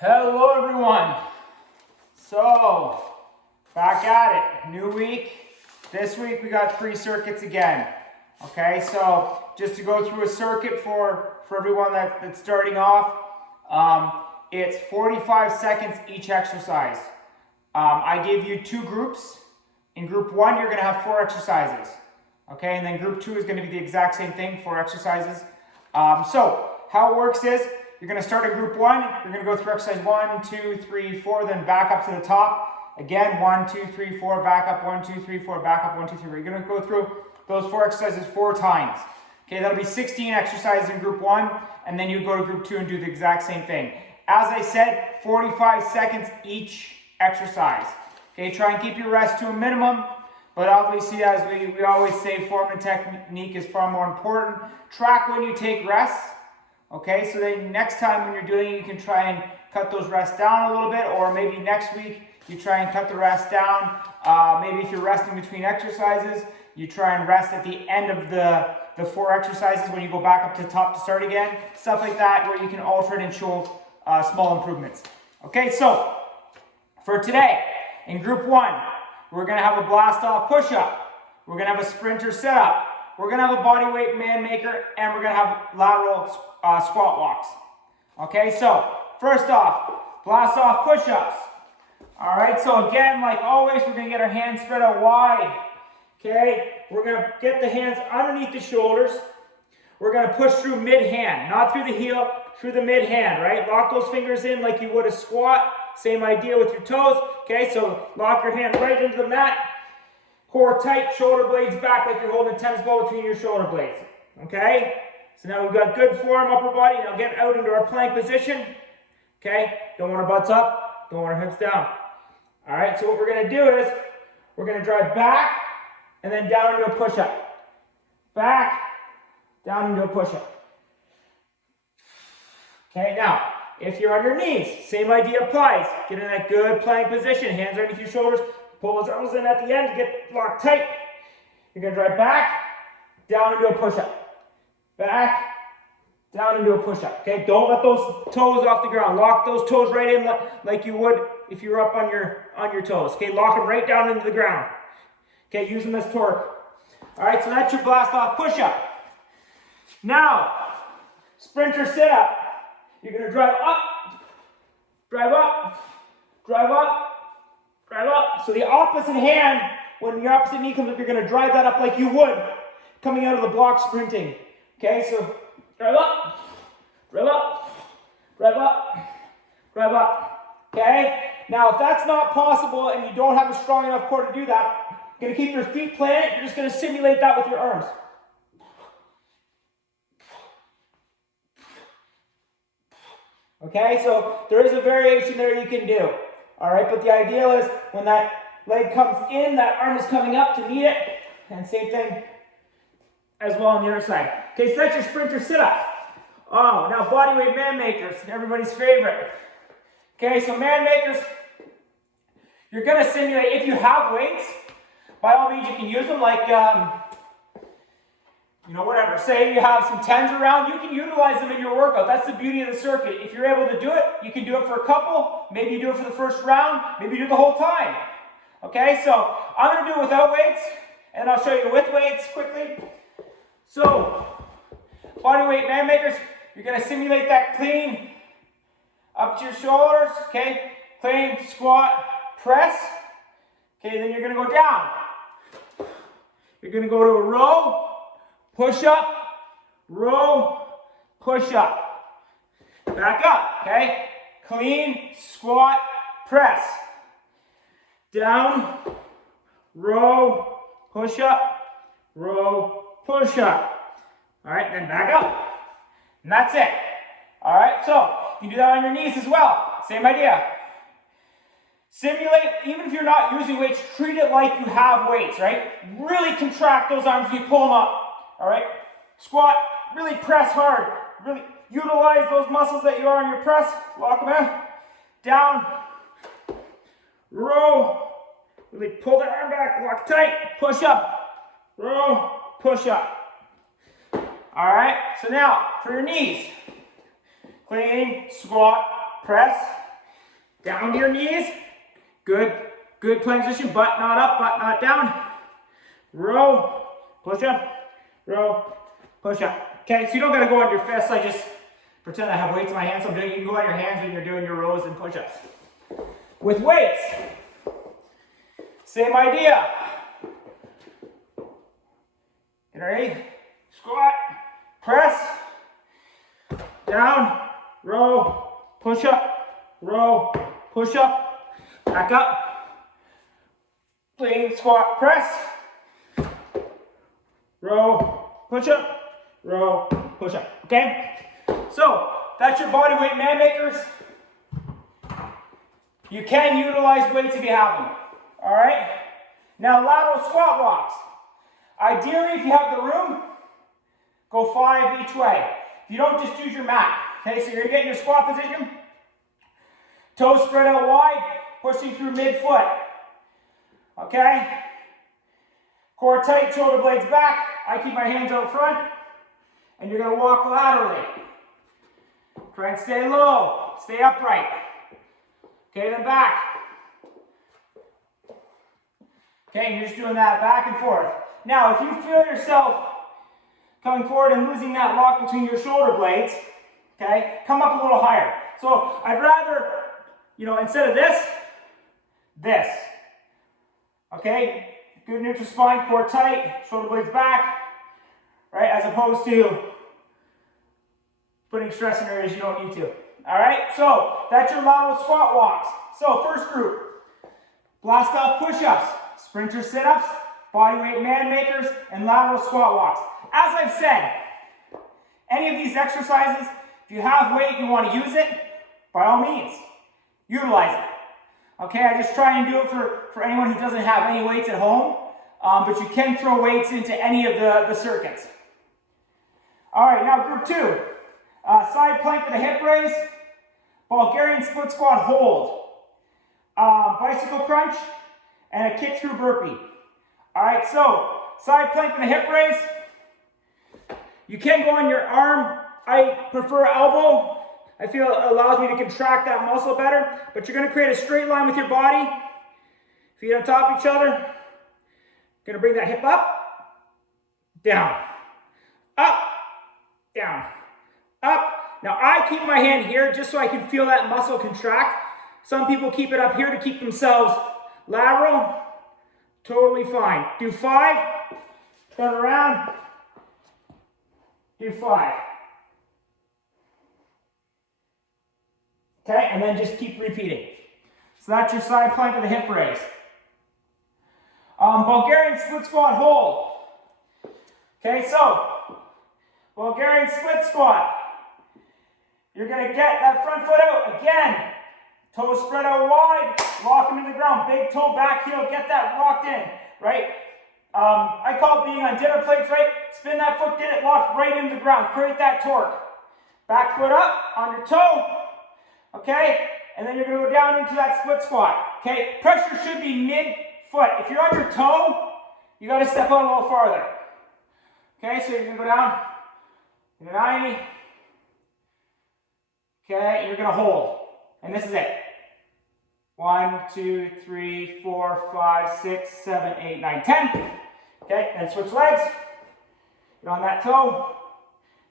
Hello everyone. So, back at it, new week. This week we got 3 circuits again. Okay, so just to go through a circuit for everyone that's starting off, it's 45 seconds each exercise. I gave you 2 groups. In group 1 you're going to have 4 exercises. Okay, and then group 2 is going to be the exact same thing, 4 exercises. So, how it works is, you're going to start at group 1, you're going to go through exercise 1, 2, 3, 4, then back up to the top. Again, 1, 2, 3, 4, back up, 1, 2, 3, 4, back up, 1, 2, 3, 4. You're going to go through those 4 exercises 4 times. Okay, that'll be 16 exercises in group 1, and then you go to group 2 and do the exact same thing. As I said, 45 seconds each exercise. Okay, try and keep your rest to a minimum, but obviously, as we always say, form and technique is far more important. Track when you take rests. Okay, so then next time when you're doing it, you can try and cut those rests down a little bit, or maybe next week you try and cut the rest down. Maybe if you're resting between exercises, you try and rest at the end of the 4 exercises when you go back up to the top to start again. Stuff like that where you can alter it and show small improvements. Okay, so for today, in group 1, we're going to have a blast off push-up. We're going to have a sprinter sit-up. We're going to have a bodyweight man maker, and we're going to have lateral squat walks. Okay, so first off, blast off push-ups. All right, so again, like always, we're going to get our hands spread out wide. Okay, we're going to get the hands underneath the shoulders. We're going to push through mid-hand, not through the heel, through the mid-hand, right? Lock those fingers in like you would a squat. Same idea with your toes. Okay, so lock your hand right into the mat. Core tight, shoulder blades back like you're holding a tennis ball between your shoulder blades. Okay? So now we've got good form, upper body. Now get out into our plank position. Okay? Don't want our butts up. Don't want our hips down. Alright, so what we're going to do is, we're going to drive back and then down into a push-up. Back, down into a push-up. Okay, now, if you're on your knees, same idea applies. Get in that good plank position. Hands underneath your shoulders. Pull those elbows in at the end to get locked tight. You're going to drive back, down into a push-up. Back, down into a push-up. Okay, don't let those toes off the ground. Lock those toes right in like you would if you were up on your toes. Okay, lock them right down into the ground. Okay, use them as torque. All right, so that's your blast off push-up. Now, sprinter sit-up. You're going to drive up, drive up, drive up, drive up. So the opposite hand, when your opposite knee comes up, you're going to drive that up like you would coming out of the block sprinting. Okay, so drive up, drive up, drive up, drive up. Okay? Now, if that's not possible and you don't have a strong enough core to do that, you're going to keep your feet planted. You're just going to simulate that with your arms. Okay, so there is a variation there you can do. All right, but the ideal is when that leg comes in, that arm is coming up to meet it. And same thing as well on the other side. Okay, so that's your sprinter sit-up. Oh, now bodyweight man makers, everybody's favorite. Okay, so man makers, you're going to simulate, if you have weights, by all means you can use them like, whatever. Say you have some 10s around, you can utilize them in your workout. That's the beauty of the circuit. If you're able to do it, you can do it for a couple. Maybe you do it for the first round. Maybe you do it the whole time. Okay, so I'm going to do it without weights, and I'll show you with weights quickly. So, bodyweight man makers, you're going to simulate that clean up to your shoulders. Okay, clean, squat, press. Okay, then you're going to go down. You're going to go to a row. Push up, row, push up. Back up, okay? Clean, squat, press. Down, row, push up, row, push up. All right, then back up. And that's it. All right, so you can do that on your knees as well. Same idea. Simulate, even if you're not using weights, treat it like you have weights, right? Really contract those arms when you pull them up. All right, squat, really press hard. Really utilize those muscles that you are in your press. Lock them in. Down, row, really pull the arm back, lock tight, push up, row, push up. All right, so now for your knees. Clean, squat, press, Down to your knees. Good plank position, butt not up, butt not down. Row, push up, row, push up. Okay, so you don't gotta go on your fists. I just pretend I have weights in my hands. So you can go on your hands when you're doing your rows and push-ups. With weights, same idea. Get ready? Squat, press, down, row, push up, row, push up, back up, clean, squat, press, row, push up, row, push up, okay? So, that's your body weight man makers. You can utilize weights if you have them, all right? Now, lateral squat walks. Ideally, if you have the room, go 5 each way. If you don't, just use your mat. Okay, so you're gonna get in your squat position. Toes spread out wide, pushing through mid-foot. Okay? Core tight, shoulder blades back. I keep my hands out front. And you're gonna walk laterally. Try and stay low, stay upright. Okay, then back. Okay, and you're just doing that back and forth. Now, if you feel yourself coming forward and losing that lock between your shoulder blades, okay, come up a little higher. So I'd rather, instead of this. Okay, good neutral spine, core tight, shoulder blades back, right, as opposed to putting stress in areas you don't need to. All right, so that's your lateral squat walks. So first group, blast off push-ups, sprinter sit-ups, bodyweight man makers, and lateral squat walks. As I've said, any of these exercises, if you have weight and you want to use it, by all means, utilize it. Okay, I just try and do it for anyone who doesn't have any weights at home, but you can throw weights into any of the circuits. All right, now group 2. Side plank with a hip raise, Bulgarian split squat hold, bicycle crunch, and a kick through burpee. All right, so side plank with a hip raise. You can go on your arm. I prefer elbow. I feel it allows me to contract that muscle better, but you're gonna create a straight line with your body. Feet on top of each other. Gonna bring that hip up, down, up, down, up. Now I keep my hand here just so I can feel that muscle contract. Some people keep it up here to keep themselves lateral. Totally fine. Do 5, turn around, do 5. Okay, and then just keep repeating. So that's your side plank with a hip raise. Bulgarian split squat hold. Okay, so Bulgarian split squat. You're going to get that front foot out. Again, toes spread out wide, lock them into the ground. Big toe, back heel, get that locked in, right? I call it being on dinner plates, right? Spin that foot, get it locked right into the ground. Create that torque. Back foot up on your toe, okay? And then you're going to go down into that split squat, okay? Pressure should be mid-foot. If you're on your toe, you got to step out a little farther. Okay, so you're going to go down to 90. Okay, and you're going to hold. And this is it. 1, 2, 3, 4, 5, 6, 7, 8, 9, 10. Okay, and switch legs. Get on that toe.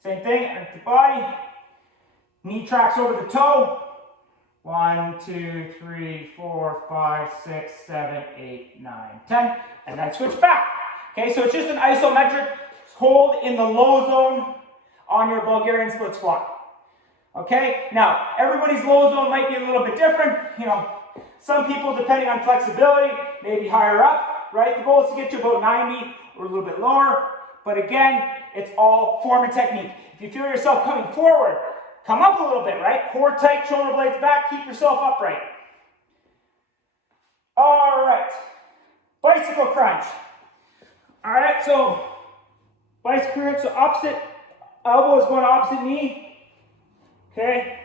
Same thing, underneath the body. Knee tracks over the toe. 1, 2, 3, 4, 5, 6, 7, 8, 9, 10. And then switch back. Okay, so it's just an isometric hold in the low zone on your Bulgarian split squat. Okay, now everybody's low zone might be a little bit different. Some people, depending on flexibility, maybe higher up, right? The goal is to get to about 90 or a little bit lower. But again, it's all form and technique. If you feel yourself coming forward, come up a little bit, right? Core tight, shoulder blades back, keep yourself upright. All right, bicycle crunch. All right, so bicycle crunch, so opposite elbow is going to opposite knee. Okay,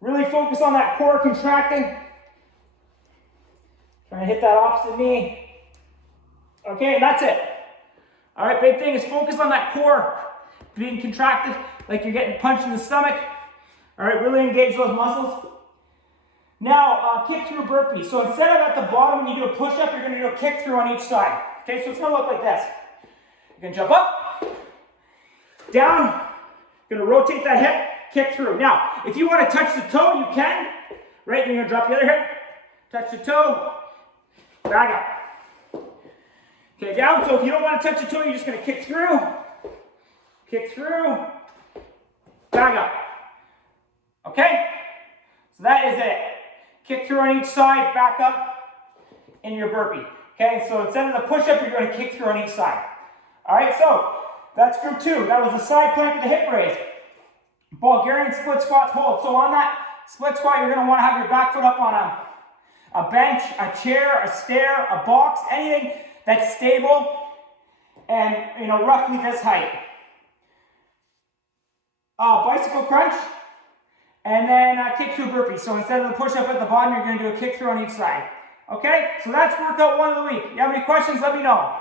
really focus on that core contracting. Trying to hit that opposite knee. Okay, and that's it. All right, big thing is focus on that core being contracted like you're getting punched in the stomach. All right, really engage those muscles. Now, kick through burpee. So instead of at the bottom when you do a push-up, you're going to do a kick through on each side. Okay, so it's going to look like this. You're going to jump up, down, you're going to rotate that hip, kick through. Now, if you want to touch the toe, you can. Right, then you're going to drop the other hip, touch the toe, back up. Okay, down. So if you don't want to touch the toe, you're just going to kick through, back up. Okay? So that is it. Kick through on each side, back up in your burpee. Okay, so instead of the push-up, you're going to kick through on each side. All right, so that's group 2. That was the side plank with the hip raise. Bulgarian split squats hold. So on that split squat, you're going to want to have your back foot up on a bench, a chair, a stair, a box, anything that's stable and, you know, roughly this height. Bicycle crunch. And then kick through burpee. So instead of the push-up at the bottom, you're going to do a kick through on each side. Okay? So that's workout 1 of the week. If you have any questions, let me know.